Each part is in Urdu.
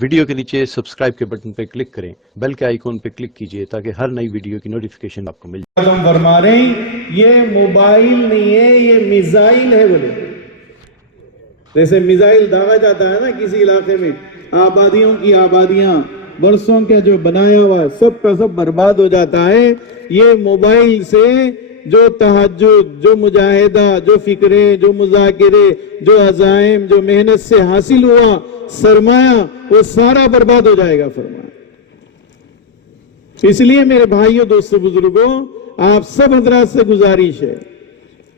ویڈیو کے نیچے سبسکرائب کے بٹن پہ کلک کریں، بیل کے آئیکن پہ کلک کیجئے تاکہ ہر نئی ویڈیو کی نوٹیفیکیشن آپ کو مل جائے۔ ہم فرما رہے ہیں یہ موبائل نہیں ہے، یہ میزائل ہے بولے۔ جیسے میزائل داغا جاتا ہے نا کسی علاقے میں، آبادیوں کی آبادیاں برسوں کے جو بنایا ہوا ہے سب کا سب برباد ہو جاتا ہے۔ یہ موبائل سے جو تہجد، جو مجاہدہ، جو فکریں، جو مذاکرے، جو عزائم، جو محنت سے حاصل ہوا سرمایہ، وہ سارا برباد ہو جائے گا فرمایا۔ اس لیے میرے بھائیوں، دوستوں، بزرگوں، آپ سب حضرات سے گزارش ہے،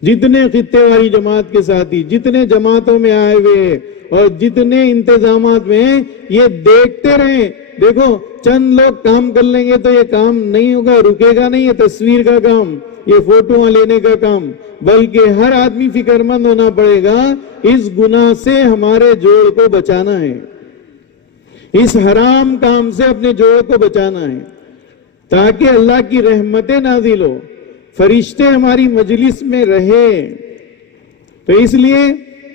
جتنے خطے والی جماعت کے ساتھی، جتنے جماعتوں میں آئے ہوئے اور جتنے انتظامات میں ہیں، یہ دیکھتے رہیں۔ دیکھو چند لوگ کام کر لیں گے تو یہ کام نہیں ہوگا، رکے گا نہیں، یہ تصویر کا کام، یہ فوٹوਆਂ لینے کا کام، بلکہ ہر آدمی فکر مند ہونا پڑے گا۔ اس گناہ سے ہمارے جوڑ کو بچانا ہے، اس حرام کام سے اپنے جوڑ کو بچانا ہے، تاکہ اللہ کی رحمتیں نازل ہو، فرشتے ہماری مجلس میں رہے۔ تو اس لیے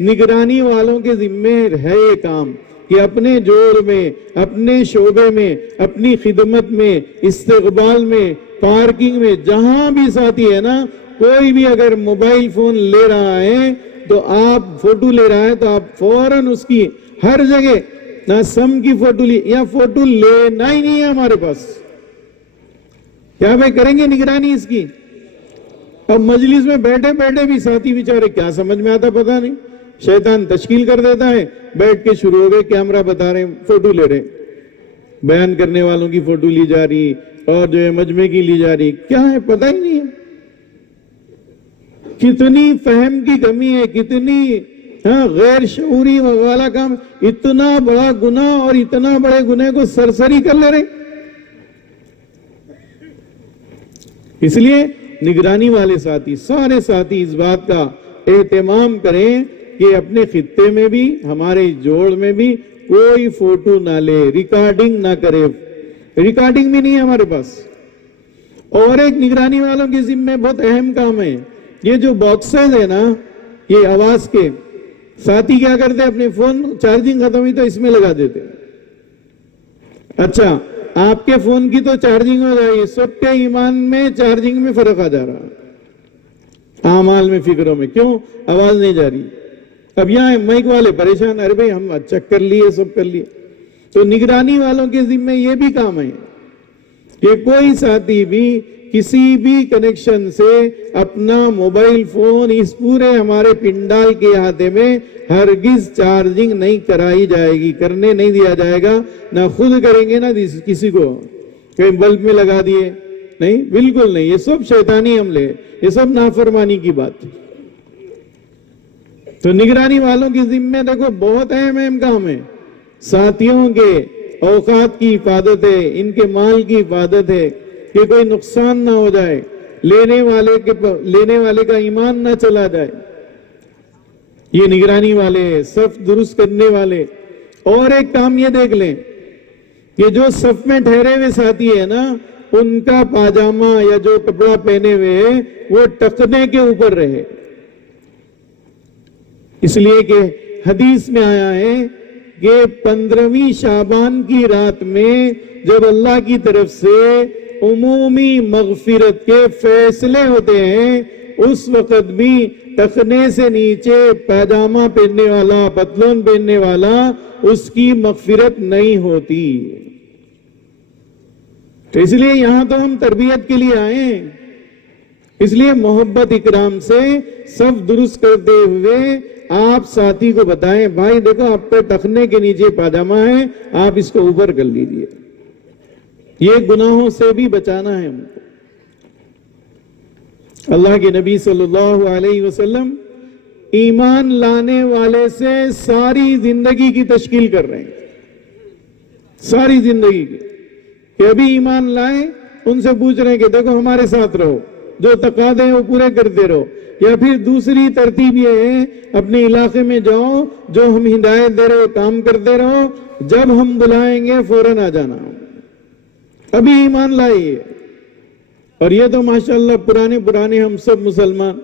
نگرانی والوں کے ذمہ ہے یہ کام کہ اپنے جوڑ میں، اپنے شعبے میں، اپنی خدمت میں، استقبال میں، پارکنگ میں، جہاں بھی ساتھی ہے نا، کوئی بھی اگر موبائل فون لے رہا ہے تو آپ فوٹو لے رہا ہے تو آپ فوراً اس کی ہر جگہ نہ سم کی فوٹو لی، یا فوٹو لینا ہی نہیں ہے ہمارے پاس۔ کیا بھائی کریں گے نگرانی اس کی؟ اب مجلس میں بیٹھے بیٹھے بھی ساتھی بیچارے کیا سمجھ میں آتا پتہ نہیں، شیطان تشکیل کر دیتا ہے، بیٹھ کے شروع ہو گئے، کیمرہ بتا رہے ہیں، فوٹو لے رہے، بیان کرنے والوں کی فوٹو لی جا رہی اور جو ہے مجمع کی لی جا رہی، کیا ہے پتہ ہی نہیں ہے۔ کتنی فہم کی کمی ہے، کتنی غیر شعوری والا کام، اتنا بڑا گناہ اور اتنا بڑے گناہ کو سرسری کر لے رہے۔ اس لیے نگرانی والے ساتھی، سارے ساتھی اس بات کا اہتمام کریں کہ اپنے خطے میں بھی، ہمارے جوڑ میں بھی کوئی فوٹو نہ لے، ریکارڈنگ نہ کرے، ریکارڈنگ بھی نہیں ہے ہمارے پاس۔ اور ایک نگرانی والوں کے ذمہ بہت اہم کام ہے، یہ جو باکسز ہے نا، یہ آواز کے، ساتھی کیا کرتے اپنے فون چارجنگ ختم ہوئی تو اس میں لگا دیتے۔ اچھا آپ کے فون کی تو چارجنگ ہو جائے گی، سب کے ایمان میں چارجنگ میں فرق آ جا رہا، اعمال میں، فکروں میں، کیوں آواز نہیں جا رہی؟ اب یہاں مائک والے پریشان، ارے بھائی ہم چیک کر لیے، سب کر لیے۔ تو نگرانی والوں کے ذمہ یہ بھی کام ہے کہ کوئی ساتھی بھی کسی بھی کنیکشن سے اپنا موبائل فون اس پورے ہمارے پنڈال کے احاطے میں ہرگز چارجنگ نہیں کرائی جائے گی، کرنے نہیں دیا جائے گا، نہ خود کریں گے نہ کسی کو کہیں بلب میں لگا دیے، نہیں، بالکل نہیں، یہ سب شیطانی عملے، یہ سب نافرمانی کی بات۔ تو نگرانی والوں کی ذمہ دیکھو بہت اہم کام ہے، ساتھیوں کے اوقات کی حفاظت ہے، ان کے مال کی حفاظت ہے کہ کوئی نقصان نہ ہو جائے، لینے والے کا ایمان نہ چلا جائے۔ یہ نگرانی والے، صف درست کرنے والے۔ اور ایک کام یہ دیکھ لیں کہ جو صف میں ٹھہرے ہوئے ساتھی ہے نا، ان کا پاجامہ یا جو کپڑا پہنے ہوئے ہیں وہ ٹخنے کے اوپر رہے، اس لیے کہ حدیث میں آیا ہے کہ 15ویں شعبان کی رات میں جب اللہ کی طرف سے عمومی مغفرت کے فیصلے ہوتے ہیں، اس وقت بھی ٹخنے سے نیچے پاجامہ پہننے والا، پتلون پہننے والا، اس کی مغفرت نہیں ہوتی۔ تو اس لیے یہاں تو ہم تربیت کے لیے آئے ہیں، اس لیے محبت اکرام سے صف درست کرتے ہوئے آپ ساتھی کو بتائیں، بھائی دیکھو آپ پہ ٹخنے کے نیچے پاجامہ ہے، آپ اس کو اوپر کر لیجئے۔ یہ گناہوں سے بھی بچانا ہے ہم کو۔ اللہ کے نبی صلی اللہ علیہ وسلم ایمان لانے والے سے ساری زندگی کی تشکیل کر رہے ہیں، ساری زندگی کی، کہ ابھی ایمان لائیں، ان سے پوچھ رہے ہیں کہ دیکھو ہمارے ساتھ رہو، جو تقاضے ہیں وہ پورے کرتے رہو، یا پھر دوسری ترتیب یہ ہے اپنے علاقے میں جاؤ، جو ہم ہدایت دے رہے ہو کام کرتے رہو، جب ہم بلائیں گے فوراً آ جانا، ابھی ایمان لائیے۔ اور یہ تو ماشاءاللہ پرانے ہم سب مسلمان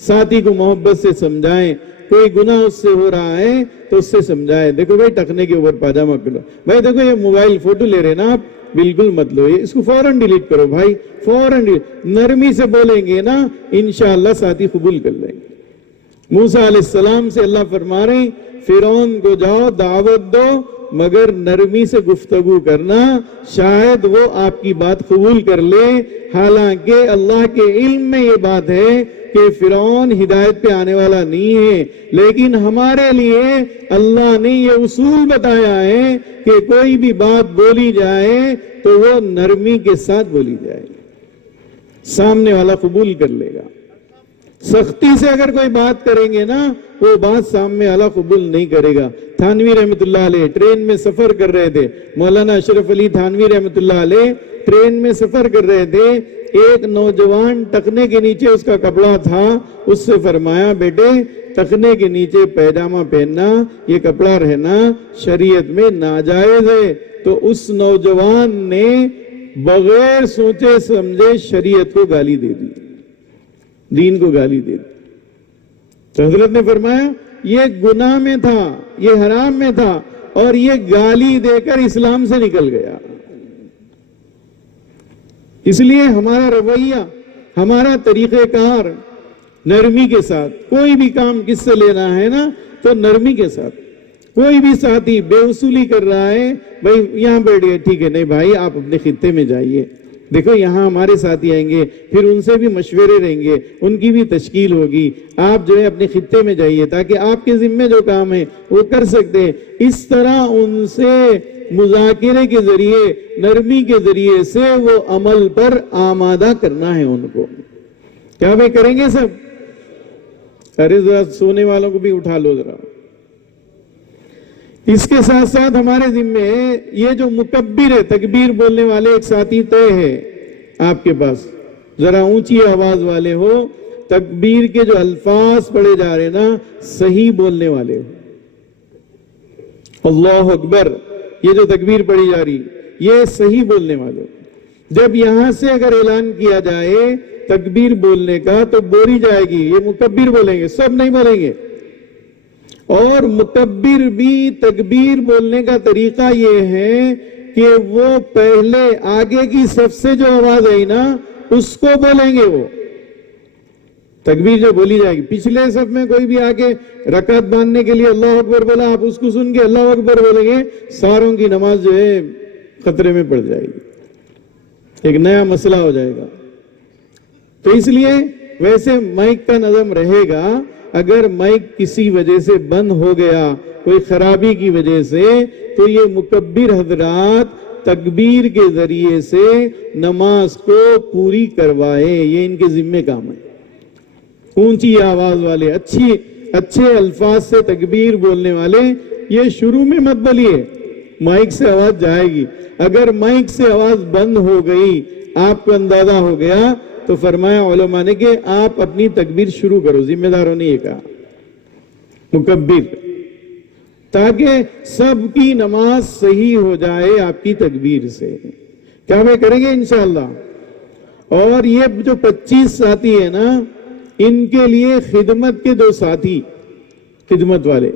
ساتھی کو محبت سے سمجھائیں, کوئی گناہ اس سے ہو رہا ہے تو اس سے سمجھائیں, دیکھو بھائی ٹخنے کے اوپر پاجامہ پہنو, بھائی دیکھو یہ موبائل فوٹو لے رہے نا آپ, بالکل مت لو, اس کو فوراً ڈیلیٹ کرو بھائی, فوراً نرمی سے بولیں گے نا انشاءاللہ ساتھی قبول کر لیں گے. موسیٰ علیہ السلام سے اللہ فرما رہے ہیں فرعون کو جاؤ دعوت دو, مگر نرمی سے گفتگو کرنا, شاید وہ آپ کی بات قبول کر لے. حالانکہ اللہ کے علم میں یہ بات ہے کہ فرعون ہدایت پہ آنے والا نہیں ہے, لیکن ہمارے لیے اللہ نے یہ اصول بتایا ہے کہ کوئی بھی بات بولی جائے تو وہ نرمی کے ساتھ بولی جائے, سامنے والا قبول کر لے گا. سختی سے اگر کوئی بات کریں گے نا وہ بات سامنے والا قبول نہیں کرے گا. تھانوی رحمت اللہ علیہ ٹرین میں سفر کر رہے تھے, مولانا اشرف علی تھانوی رحمت اللہ علیہ ٹرین میں سفر کر رہے تھے. ایک نوجوان ٹخنے کے نیچے اس کا کپڑا تھا, اس سے فرمایا بیٹے ٹخنے کے نیچے پیجامہ پہننا, یہ کپڑا رہنا شریعت میں ناجائز ہے. تو اس نوجوان نے بغیر سوچے سمجھے شریعت کو گالی دے دی, دین کو گالی دے دی. تو حضرت نے فرمایا یہ گناہ میں تھا, یہ حرام میں تھا, اور یہ گالی دے کر اسلام سے نکل گیا. اس لیے ہمارا رویہ, ہمارا طریقہ کار نرمی کے ساتھ, کوئی بھی کام کس سے لینا ہے نا تو نرمی کے ساتھ. کوئی بھی ساتھی بے وصولی کر رہا ہے, بھائی یہاں بیٹھیے, ٹھیک ہے, نہیں بھائی آپ اپنے خطے میں جائیے, دیکھو یہاں ہمارے ساتھی آئیں گے, پھر ان سے بھی مشورے رہیں گے, ان کی بھی تشکیل ہوگی, آپ جو ہے اپنے خطے میں جائیے تاکہ آپ کے ذمہ جو کام ہے وہ کر سکتے ہیں. اس طرح ان سے مذاکرے کے ذریعے, نرمی کے ذریعے سے وہ عمل پر آمادہ کرنا ہے ان کو. کیا بھائی کریں گے سب؟ ارے ذرا سونے والوں کو بھی اٹھا لو ذرا. اس کے ساتھ ساتھ ہمارے ذمہ یہ جو مکبر ہے, تکبیر بولنے والے ایک ساتھی طے ہے آپ کے پاس, ذرا اونچی آواز والے ہو, تکبیر کے جو الفاظ پڑھے جا رہے نا صحیح بولنے والے ہو. اللہ اکبر, یہ جو تکبیر پڑھی جا رہی یہ صحیح بولنے والے ہو. جب یہاں سے اگر اعلان کیا جائے تکبیر بولنے کا تو بولی جائے گی, یہ مکبر بولیں گے, سب نہیں بولیں گے. اور مکبر بھی تکبیر بولنے کا طریقہ یہ ہے کہ وہ پہلے آگے کی صف سے جو آواز آئی نا اس کو بولیں گے. وہ تکبیر جو بولی جائے گی, پچھلے صف میں کوئی بھی آگے رکعت باندھنے کے لیے اللہ اکبر بولا, آپ اس کو سن کے اللہ اکبر بولیں گے, ساروں کی نماز جو ہے خطرے میں پڑ جائے گی, ایک نیا مسئلہ ہو جائے گا. تو اس لیے ویسے مائک کا نظم رہے گا, اگر مائک کسی وجہ سے بند ہو گیا, کوئی خرابی کی وجہ سے, تو یہ مکبر حضرات تکبیر کے ذریعے سے نماز کو پوری کروائے, یہ ان کے ذمہ کام ہے. اونچی آواز والے, اچھے الفاظ سے تکبیر بولنے والے, یہ شروع میں مت بولیے, مائک سے آواز جائے گی. اگر مائک سے آواز بند ہو گئی, آپ کو اندازہ ہو گیا, تو فرمایا علماء نے کہ آپ اپنی تکبیر شروع کرو, ذمہ داروں نے یہ کہا مکبر, تاکہ سب کی نماز صحیح ہو جائے آپ کی تکبیر سے. کیا وہ کریں گے انشاءاللہ. اور یہ جو 25 ساتھی ہیں نا, ان کے لیے خدمت کے 2 ساتھی, خدمت والے,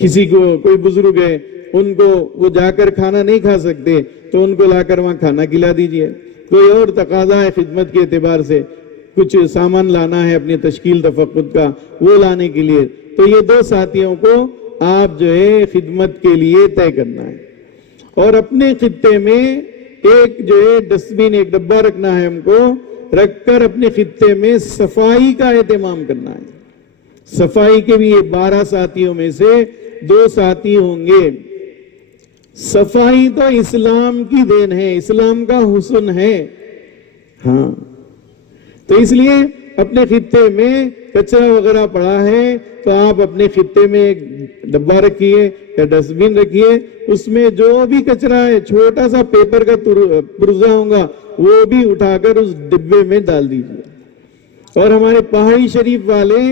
کسی کو کوئی بزرگ ہے, ان کو وہ جا کر کھانا نہیں کھا سکتے تو ان کو لا کر وہاں کھانا کھلا دیجئے. کوئی اور تقاضا ہے خدمت کے اعتبار سے, کچھ سامان لانا ہے اپنی تشکیل تفقد کا, وہ لانے کے لیے, تو یہ 2 ساتھیوں کو آپ جو ہے خدمت کے لیے طے کرنا ہے. اور اپنے خطے میں ایک جو ہے ڈسٹبن, ایک ڈبہ رکھنا ہے ہم کو, رکھ کر اپنے خطے میں صفائی کا اہتمام کرنا ہے. صفائی کے بھی 12 ساتھیوں میں سے 2 ساتھی ہوں گے. صفائی تو اسلام کی دین ہے, اسلام کا حسن ہے. ہاں, تو اس لیے اپنے خطے میں کچرا وغیرہ پڑا ہے تو آپ اپنے خطے میں ایک ڈبہ رکھیے یا ڈسٹبن رکھیے, اس میں جو بھی کچرا ہے, چھوٹا سا پیپر کا پرزہ ہوگا وہ بھی اٹھا کر اس ڈبے میں ڈال دیجیے. اور ہمارے پہاڑی شریف والے,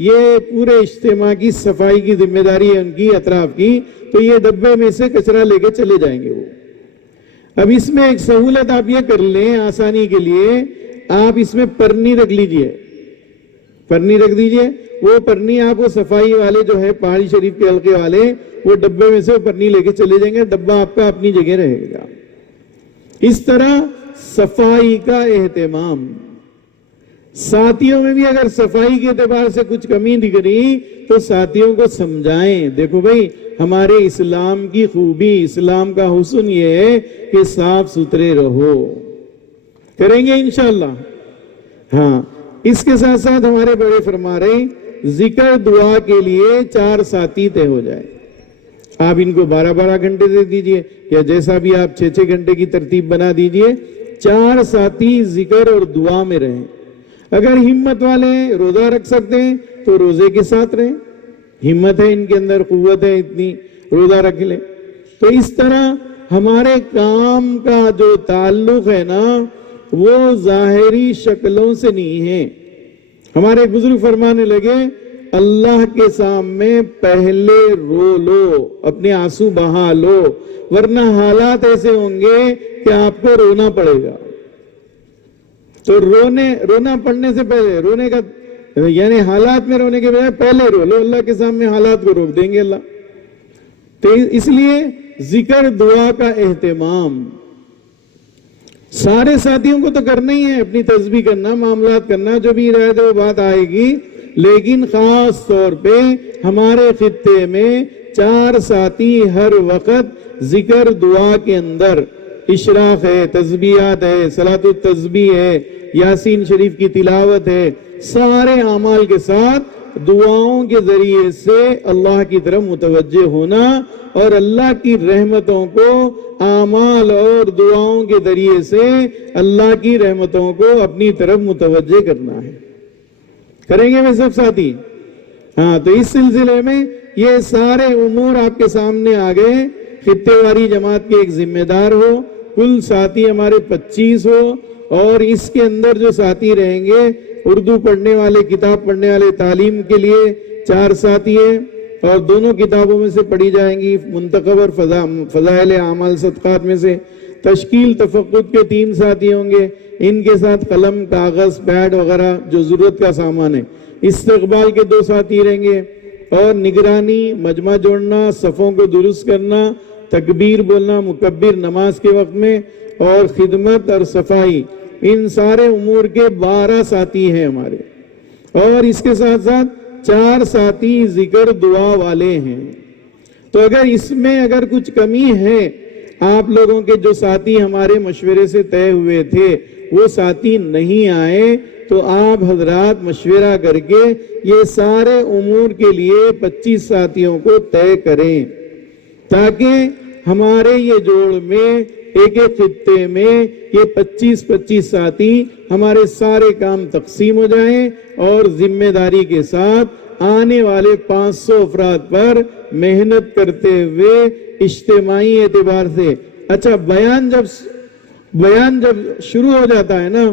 یہ پورے اجتماع کی صفائی کی ذمہ داری ہے ان کی, اطراف کی, تو یہ ڈبے میں سے کچرا لے کے چلے جائیں گے وہ. اب اس میں ایک سہولت آپ یہ کر لیں آسانی کے لیے, آپ اس میں پرنی رکھ لیجئے, پرنی رکھ دیجئے. وہ پرنی آپ کو صفائی والے جو ہے پہاڑی شریف کے حلقے والے وہ ڈبے میں سے وہ پرنی لے کے چلے جائیں گے, ڈبہ آپ کا اپنی جگہ رہے گا. اس طرح صفائی کا اہتمام. ساتھیوں میں بھی اگر صفائی کے اعتبار سے کچھ کمی دکھ رہی تو ساتھیوں کو سمجھائیں, دیکھو بھائی ہمارے اسلام کی خوبی, اسلام کا حسن یہ ہے کہ صاف ستھرے رہو. کریں گے انشاءاللہ. ہاں, اس کے ساتھ ساتھ ہمارے بڑے فرما رہے ذکر دعا کے لیے 4 ساتھی طے ہو جائے. آپ ان کو 12-12 گھنٹے دے دیجئے یا جیسا بھی آپ 6-6 گھنٹے کی ترتیب بنا دیجئے. 4 ساتھی ذکر اور دعا میں رہیں. اگر ہمت والے روزہ رکھ سکتے ہیں تو روزے کے ساتھ رہیں, ہمت ہے ان کے اندر, قوت ہے اتنی, روزہ رکھ لیں. تو اس طرح ہمارے کام کا جو تعلق ہے نا وہ ظاہری شکلوں سے نہیں ہے. ہمارے بزرگ فرمانے لگے اللہ کے سامنے پہلے رو لو, اپنے آنسو بہا لو, ورنہ حالات ایسے ہوں گے کہ آپ کو رونا پڑے گا. تو رونا پڑنے سے پہلے, رونے کا یعنی حالات میں رونے کے بجائے پہلے رو لو, اللہ کے سامنے حالات کو روک دیں گے اللہ. تو اس لیے ذکر دعا کا اہتمام سارے ساتھیوں کو تو کرنا ہی ہے, اپنی تسبیح کرنا, معاملات کرنا, جو بھی رہے وہ بات آئے گی. لیکن خاص طور پہ ہمارے خطے میں 4 ساتھی ہر وقت ذکر دعا کے اندر, اشراق ہے, تسبیحات ہے, صلاۃ التسبیح ہے, یاسین شریف کی تلاوت ہے, سارے اعمال کے ساتھ دعاؤں کے ذریعے سے اللہ کی طرف متوجہ ہونا اور اللہ کی رحمتوں کو اعمال اور دعاؤں کے ذریعے سے اللہ کی رحمتوں کو اپنی طرف متوجہ کرنا ہے. کریں گے میں سب ساتھی؟ ہاں, تو اس سلسلے میں یہ سارے امور آپ کے سامنے آ گئے. خطے واری جماعت کے ایک ذمہ دار ہو, کل ساتھی ہمارے 25 ہو, اور اس کے اندر جو ساتھی رہیں گے اردو پڑھنے والے, کتاب پڑھنے والے, تعلیم کے لیے 4 ساتھی ہیں, اور دونوں کتابوں میں سے پڑھی جائیں گی, منتخب اور فضائل اعمال صدقات میں سے. تشکیل تفقد کے 3 ساتھی ہوں گے, ان کے ساتھ قلم, کاغذ, پیڈ وغیرہ جو ضرورت کا سامان ہے. استقبال کے 2 ساتھی رہیں گے, اور نگرانی, مجمع جوڑنا, صفوں کو درست کرنا, تکبیر بولنا, مکبر نماز کے وقت میں, اور خدمت اور صفائی, ان سارے امور کے 12 ساتھی ہیں ہمارے. اور اس کے ساتھ ساتھ 4 ساتھی ذکر دعا والے ہیں. تو اگر اس میں اگر کچھ کمی ہے, آپ لوگوں کے جو ساتھی ہمارے مشورے سے طے ہوئے تھے وہ ساتھی نہیں آئے, تو آپ حضرات مشورہ کر کے یہ سارے امور کے لیے 25 ساتھیوں کو طے کریں, تاکہ ہمارے یہ جوڑ میں ایک ایک خطے میں یہ 25 ساتھی ہمارے سارے کام تقسیم ہو جائیں, اور ذمہ داری کے ساتھ آنے والے 500 افراد پر محنت کرتے ہوئے اجتماعی اعتبار سے. اچھا, بیان جب شروع ہو جاتا ہے نا,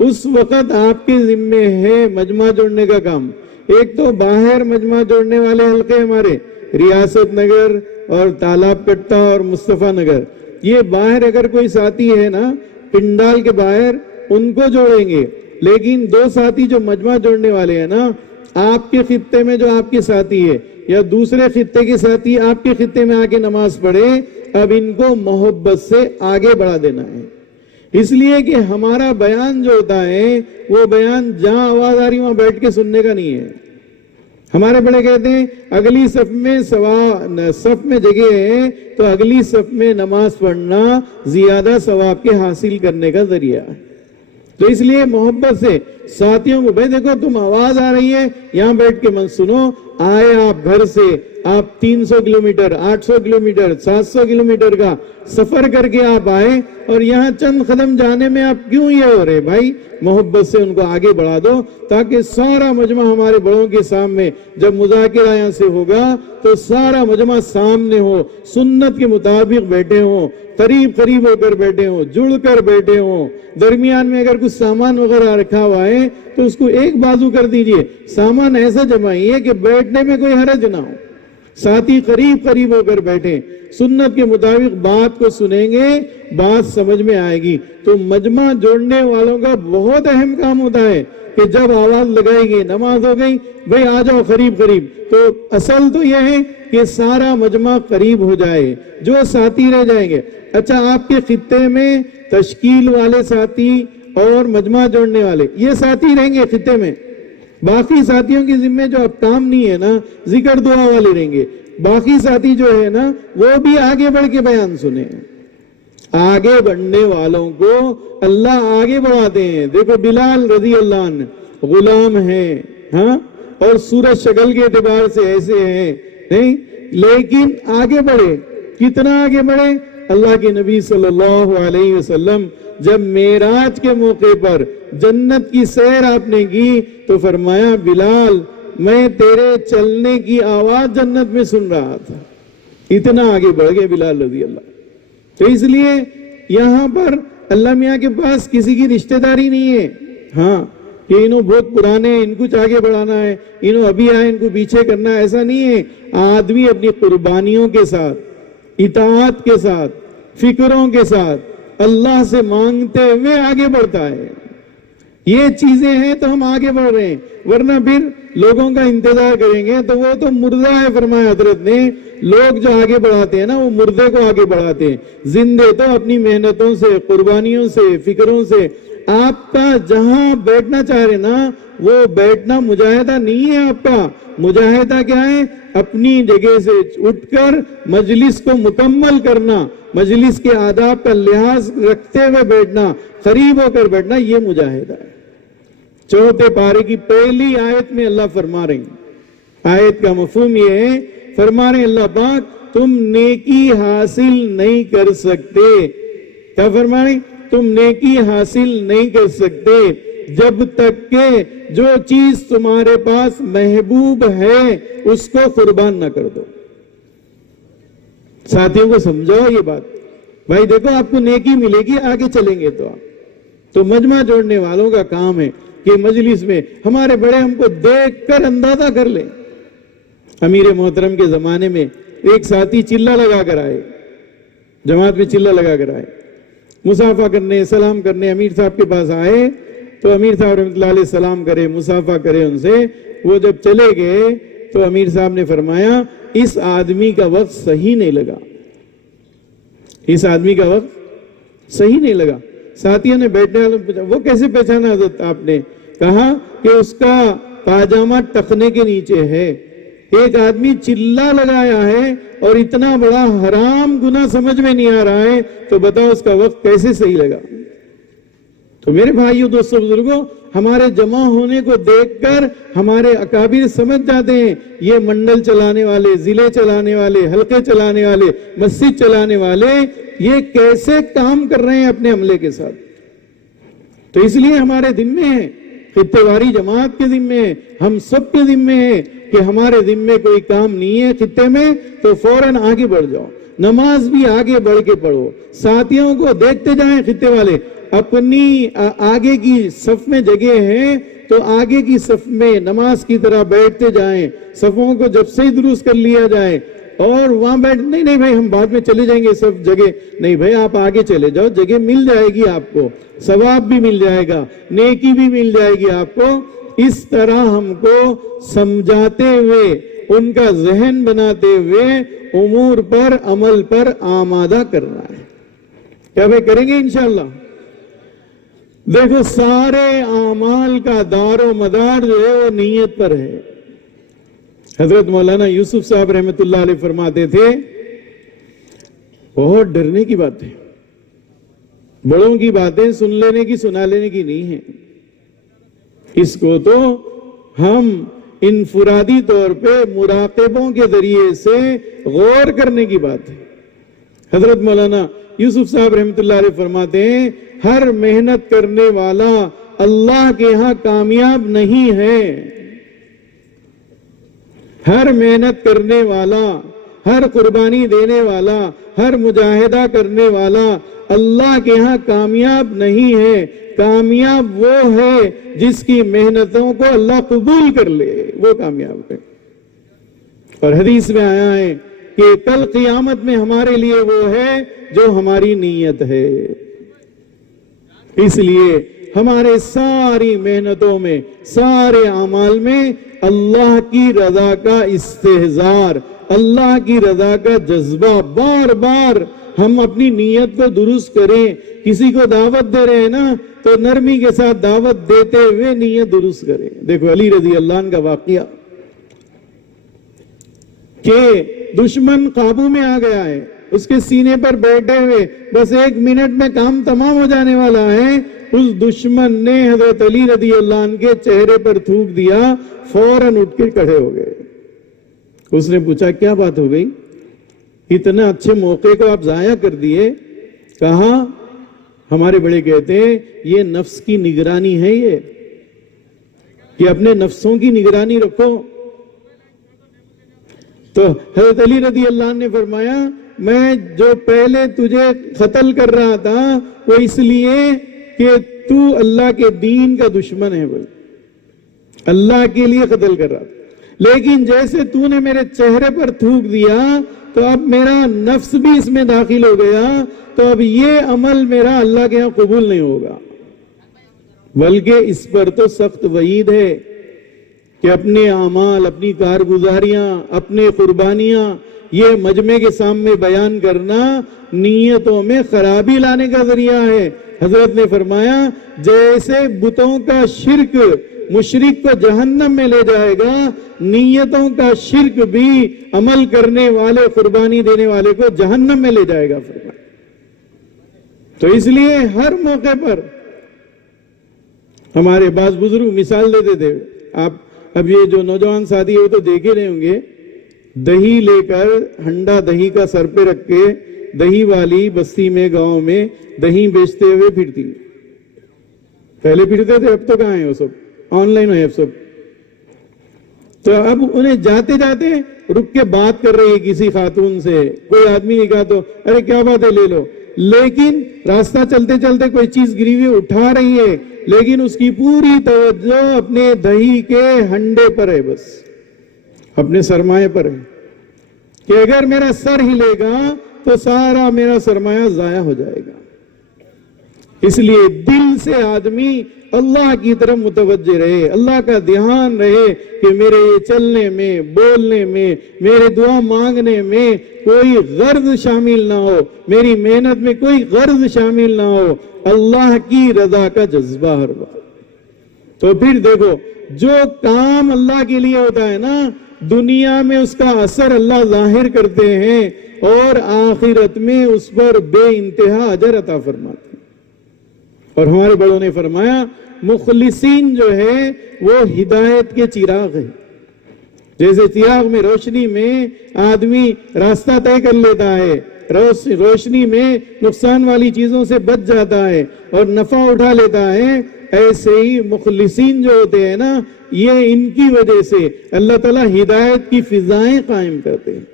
اس وقت آپ کے ذمہ ہے مجمع جوڑنے کا کام. ایک تو باہر مجمع جوڑنے والے حلقے ہمارے ریاست نگر اور تالاب کٹا اور مصطفیٰ نگر, یہ باہر اگر کوئی ساتھی ہے نا پنڈال کے باہر, ان کو جوڑیں گے. لیکن 2 ساتھی جو مجمع جوڑنے والے ہیں نا, آپ کے خطے میں جو آپ کے ساتھی ہے یا دوسرے خطے کے ساتھی آپ کے خطے میں آ کے نماز پڑھے, اب ان کو محبت سے آگے بڑھا دینا ہے. اس لیے کہ ہمارا بیان جو ہوتا ہے وہ بیان جہاں آواز آ رہی وہاں بیٹھ کے سننے کا نہیں ہے. ہمارے بڑے کہتے ہیں اگلی صف میں جگہ ہے تو اگلی صف میں نماز پڑھنا زیادہ ثواب کے حاصل کرنے کا ذریعہ ہے. تو اس لیے محبت سے ساتھیوں کو, بھائی دیکھو تم آواز آ رہی ہے یہاں بیٹھ کے من سنو, آئے آپ گھر سے, آپ 300 کلومیٹر, 800 کلومیٹر, 700 کلومیٹر کا سفر کر کے آپ آئے, اور یہاں چند قدم جانے میں آپ کیوں یہ ہو رہے؟ بھائی محبت سے ان کو آگے بڑھا دو, تاکہ سارا مجمع ہمارے بڑوں کے سامنے جب مذاکرہ یہاں سے ہوگا تو سارا مجمع سامنے ہو, سنت کے مطابق بیٹھے ہوں, قریب ہو کر بیٹھے ہوں, جڑ کر بیٹھے ہوں. درمیان میں اگر کچھ سامان وغیرہ رکھا ہوا ہے تو اس کو ایک بازو کر دیجئے, سامان ایسا جمائیے کہ بیٹھنے میں کوئی حرج نہ ہو. ساتھی قریب قریب ہو کر بیٹھیں، سنت کے مطابق بات کو سنیں گے، بات سمجھ میں آئے گی۔ تو مجمع جوڑنے والوں کا بہت اہم کام ہوتا ہے کہ جب آواز لگائے گی نماز ہو گئی بھئی آ جاؤ قریب قریب، تو اصل تو یہ ہے کہ سارا مجمع قریب ہو جائے، جو ساتھی رہ جائیں گے۔ اچھا، آپ کے خطے میں تشکیل والے ساتھی اور مجمع جوڑنے والے یہ ساتھی رہیں گے خطے میں، باقی ساتھیوں کی ذمہ جو اب کام نہیں ہے نا، ذکر دعا والے رہیں گے، باقی ساتھی جو ہے نا وہ بھی آگے بڑھ کے بیان سنیں۔ آگے بڑھنے والوں کو اللہ آگے بڑھاتے ہیں۔ دیکھو بلال رضی اللہ عنہ غلام ہیں، ہاں، اور سورج شکل کے اعتبار سے ایسے ہیں نہیں، لیکن آگے بڑھے، کتنا آگے بڑھے؟ اللہ کے نبی صلی اللہ علیہ وسلم جب معراج کے موقع پر جنت کی سیر آپ نے کی تو فرمایا بلال میں تیرے چلنے کی آواز جنت میں سن رہا تھا، اتنا آگے بڑھ گئے بلال رضی اللہ۔ تو اس لیے یہاں پر اللہ میاں کے پاس کسی کی رشتہ داری نہیں ہے، ہاں کہ انہوں بہت پرانے ان کچھ آگے بڑھانا ہے، انہوں ابھی آئے ان کو پیچھے کرنا ہے، ایسا نہیں ہے۔ آدمی اپنی قربانیوں کے ساتھ، اطاعت کے ساتھ، فکروں کے ساتھ اللہ سے مانگتے ہوئے آگے بڑھتا ہے۔ یہ چیزیں ہیں تو ہم آگے بڑھ رہے ہیں، ورنہ پھر لوگوں کا انتظار کریں گے تو وہ تو مردہ ہے، فرمایا حضرت نے۔ لوگ جو آگے بڑھاتے ہیں نا وہ مردے کو آگے بڑھاتے ہیں، زندے تو اپنی محنتوں سے، قربانیوں سے، فکروں سے۔ آپ کا جہاں بیٹھنا چاہ رہے نا وہ بیٹھنا مجاہدہ نہیں ہے، آپ کا مجاہدہ کیا ہے؟ اپنی جگہ سے اٹھ کر مجلس کو مکمل کرنا، مجلس کے آداب کا لحاظ رکھتے ہوئے بیٹھنا، قریب ہو کر بیٹھنا، یہ مجاہدہ ہے۔ چوتھے پارے کی پہلی آیت میں اللہ فرما رہے ہیں، آیت کا مفہوم یہ ہے، فرما رہے ہیں اللہ پاک تم نیکی حاصل نہیں کر سکتے۔ کیا فرما رہے ہیں؟ تم نیکی حاصل نہیں کر سکتے جب تک کہ جو چیز تمہارے پاس محبوب ہے اس کو قربان نہ کر دو۔ ساتھیوں کو سمجھاؤ یہ بات، بھائی دیکھو آپ کو نیکی ملے گی آگے چلیں گے تو آپ۔ تو مجمع جوڑنے والوں کا کام ہے کہ مجلس میں ہمارے بڑے ہم کو دیکھ کر اندازہ کر لیں۔ امیر محترم کے زمانے میں ایک ساتھی چلہ لگا کر آئے، جماعت میں چلہ لگا کر آئے، مصافحہ کرنے، سلام کرنے امیر صاحب کے پاس آئے تو امیر صاحب رحمۃ اللہ علیہ سلام کرے، مصافحہ کرے ان سے۔ وہ جب چلے گئے تو امیر صاحب نے فرمایا اس آدمی کا وقت صحیح نہیں لگا، اس آدمی کا وقت صحیح نہیں لگا۔ ساتھیوں نے بیٹھنے والوں نے پوچھا وہ کیسے پہچانا حضرت آپ نے؟ کہا کہ اس کا پاجامہ ٹخنے کے نیچے ہے۔ ایک آدمی چلہ لگایا ہے اور اتنا بڑا حرام گناہ سمجھ میں نہیں آ رہا ہے تو بتاؤ اس کا وقت کیسے صحیح لگا؟ تو میرے بھائیوں دوستوں بزرگوں، ہمارے جمع ہونے کو دیکھ کر ہمارے اکابر سمجھ جاتے ہیں یہ منڈل چلانے والے، ضلع چلانے والے، حلقے چلانے والے، مسجد چلانے والے یہ کیسے کام کر رہے ہیں اپنے عملے کے ساتھ۔ تو اس لیے ہمارے ذمے ہے، خطے واری جماعت کے ذمے ہے، ہم سب کے ذمے ہے کہ ہمارے ذمے کوئی کام نہیں ہے خطے میں تو فوراً آگے بڑھ جاؤ، نماز بھی آگے بڑھ کے پڑھو، ساتھیوں کو دیکھتے جائیں خطے والے، اپنی آگے کی صف میں جگہ ہے تو آگے کی صف میں نماز کی طرح بیٹھتے جائیں، صفوں کو جب سے ہی درست کر لیا جائے اور وہاں بیٹھ نہیں بھائی ہم بعد میں چلے جائیں گے سب جگہ، نہیں بھائی آپ آگے چلے جاؤ، جگہ مل جائے گی آپ کو، ثواب بھی مل جائے گا، نیکی بھی مل جائے گی آپ کو۔ اس طرح ہم کو سمجھاتے ہوئے، ان کا ذہن بناتے ہوئے امور پر، عمل پر آمادہ کرنا ہے۔ کیا بھائی کریں گے انشاءاللہ؟ دیکھو سارے اعمال کا دار و مدار جو ہے وہ نیت پر ہے۔ حضرت مولانا یوسف صاحب رحمت اللہ علیہ فرماتے تھے بہت ڈرنے کی بات ہے، بڑوں کی باتیں سن لینے کی، سنا لینے کی نہیں ہے، اس کو تو ہم انفرادی طور پہ مراقبوں کے ذریعے سے غور کرنے کی بات ہے۔ حضرت مولانا یوسف صاحب رحمت اللہ علیہ فرماتے ہیں ہر محنت کرنے والا اللہ کے ہاں کامیاب نہیں ہے، ہر محنت کرنے والا، ہر قربانی دینے والا، ہر مجاہدہ کرنے والا اللہ کے ہاں کامیاب نہیں ہے، کامیاب وہ ہے جس کی محنتوں کو اللہ قبول کر لے، وہ کامیاب ہے۔ اور حدیث میں آیا ہے کہ کل قیامت میں ہمارے لیے وہ ہے جو ہماری نیت ہے. اس لیے ہمارے ساری محنتوں میں، سارے اعمال میں اللہ کی رضا کا استحضار، اللہ کی رضا کا جذبہ، بار بار ہم اپنی نیت کو درست کریں. کسی کو دعوت دے رہے ہیں نا تو نرمی کے ساتھ دعوت دیتے ہوئے نیت درست کریں. دیکھو علی رضی اللہ عنہ کا واقعہ کہ دشمن قابو میں آ گیا ہے، اس کے سینے پر بیٹھے ہوئے بس 1 منٹ میں کام تمام ہو جانے والا ہے. اس دشمن نے حضرت علی رضی اللہ عنہ کے چہرے پر تھوک دیا، فوراً اٹھ کے کھڑے ہو گئے. اس نے پوچھا کیا بات ہو گئی، اتنا اچھے موقع کو آپ ضائع کر دیے؟ کہا ہمارے بڑے کہتے ہیں یہ نفس کی نگرانی ہے، یہ کہ اپنے نفسوں کی نگرانی رکھو. تو حضرت علی رضی اللہ عنہ نے فرمایا میں جو پہلے تجھے قتل کر رہا تھا وہ اس لیے کہ تو اللہ کے دین کا دشمن ہے، بھائی اللہ کے لیے قتل کر رہا تھا، لیکن جیسے تو نے میرے چہرے پر تھوک دیا تو اب میرا نفس بھی اس میں داخل ہو گیا، تو اب یہ عمل میرا اللہ کے ہاں قبول نہیں ہوگا. بلکہ اس پر تو سخت وعید ہے کہ اپنے اعمال، اپنی کارگزاریاں، اپنے قربانیاں یہ مجمع کے سامنے بیان کرنا نیتوں میں خرابی لانے کا ذریعہ ہے. حضرت نے فرمایا جیسے بتوں کا شرک مشرک کو جہنم میں لے جائے گا، نیتوں کا شرک بھی عمل کرنے والے، قربانی دینے والے کو جہنم میں لے جائے گا. فرمایا تو اس لیے ہر موقع پر ہمارے بعض بزرگ مثال دیتے تھے. آپ اب یہ جو نوجوان ساتھی وہ تو دیکھے رہے ہوں گے، دہی لے کر ہنڈا دہی کا سر پہ رکھ کے دہی والی بستی میں، گاؤں میں دہی بیچتے ہوئے پھرتی. پہلے پھرتے تھے، اب تو کہاں ہیں وہ سب، آن لائن ہے اب سب. تو اب انہیں جاتے جاتے رک کے بات کر رہی ہے کسی خاتون سے، کوئی آدمی نے کہا تو ارے کیا بات ہے لے لو، لیکن راستہ چلتے چلتے کوئی چیز گری ہوئی اٹھا رہی ہے، لیکن اس کی پوری توجہ اپنے دہی کے ہنڈے پر ہے، بس اپنے سرمایہ پر ہے کہ اگر میرا سر ہلے گا تو سارا میرا سرمایہ ضائع ہو جائے گا. اس لیے دل سے آدمی اللہ کی طرف متوجہ رہے، اللہ کا دھیان رہے کہ میرے چلنے میں، بولنے میں، میرے دعا مانگنے میں کوئی غرض شامل نہ ہو، میری محنت میں کوئی غرض شامل نہ ہو، اللہ کی رضا کا جذبہ ہر وقت. تو پھر دیکھو جو کام اللہ کے لیے ہوتا ہے نا، دنیا میں اس کا اثر اللہ ظاہر کرتے ہیں اور آخرت میں اس پر بے انتہا اجر عطا فرماتے ہیں. اور ہمارے بڑوں نے فرمایا مخلصین جو ہے وہ ہدایت کے چراغ ہیں. جیسے چراغ میں روشنی میں آدمی راستہ طے کر لیتا ہے، روشنی میں نقصان والی چیزوں سے بچ جاتا ہے اور نفع اٹھا لیتا ہے، ایسے ہی مخلصین جو ہوتے ہیں نا، یہ ان کی وجہ سے اللہ تعالیٰ ہدایت کی فضائیں قائم کرتے ہیں.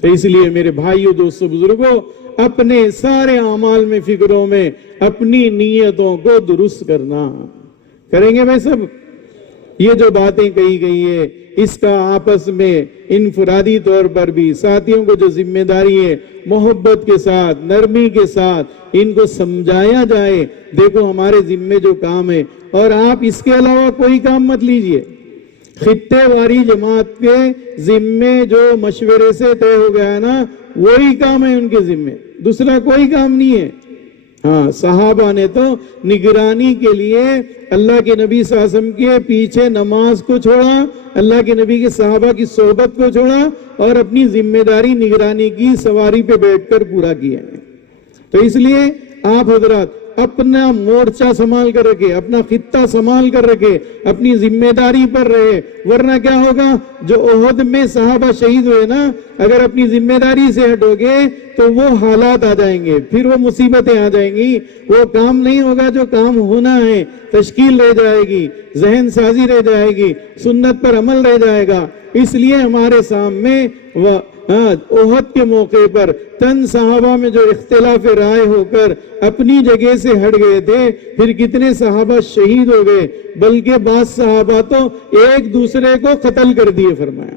تو اس لیے میرے بھائیوں، دوستوں، بزرگوں، اپنے سارے اعمال میں، فکروں میں اپنی نیتوں کو درست کرنا. کریں گے بھائی سب؟ یہ جو باتیں کہی گئی ہے اس کا آپس میں انفرادی طور پر بھی ساتھیوں کو جو ذمہ داری ہے محبت کے ساتھ، نرمی کے ساتھ ان کو سمجھایا جائے. دیکھو ہمارے ذمے جو کام ہے، اور آپ اس کے علاوہ کوئی کام مت لیجئے. خطے واری جماعت کے ذمے جو مشورے سے طے ہو گیا ہے نا، وہی کام ہے ان کے ذمے، دوسرا کوئی کام نہیں ہے. ہاں، صحابہ نے تو نگرانی کے لیے اللہ کے نبی صلی اللہ علیہ وسلم کے پیچھے نماز کو چھوڑا، اللہ کے نبی کے صحابہ کی صحبت کو چھوڑا اور اپنی ذمہ داری نگرانی کی سواری پہ بیٹھ کر پورا کیا ہے. تو اس لیے آپ حضرات اپنا مورچہ سنبھال کر رکھے، اپنا خطہ سنبھال کر رکھے، اپنی ذمہ داری پر رہے، ورنہ کیا ہوگا؟ جو احد میں صحابہ شہید ہوئے نا، اگر اپنی ذمہ داری سے ہٹو گے تو وہ حالات آ جائیں گے، پھر وہ مصیبتیں آ جائیں گی، وہ کام نہیں ہوگا جو کام ہونا ہے، تشکیل رہ جائے گی، ذہن سازی رہ جائے گی، سنت پر عمل رہ جائے گا. اس لیے ہمارے سامنے احد کے موقع پر چند صحابہ میں جو اختلاف رائے ہو کر اپنی جگہ سے ہٹ گئے تھے، پھر کتنے صحابہ شہید ہو گئے، بلکہ بعض صحابہ تو ایک دوسرے کو قتل کر دیے. فرمایا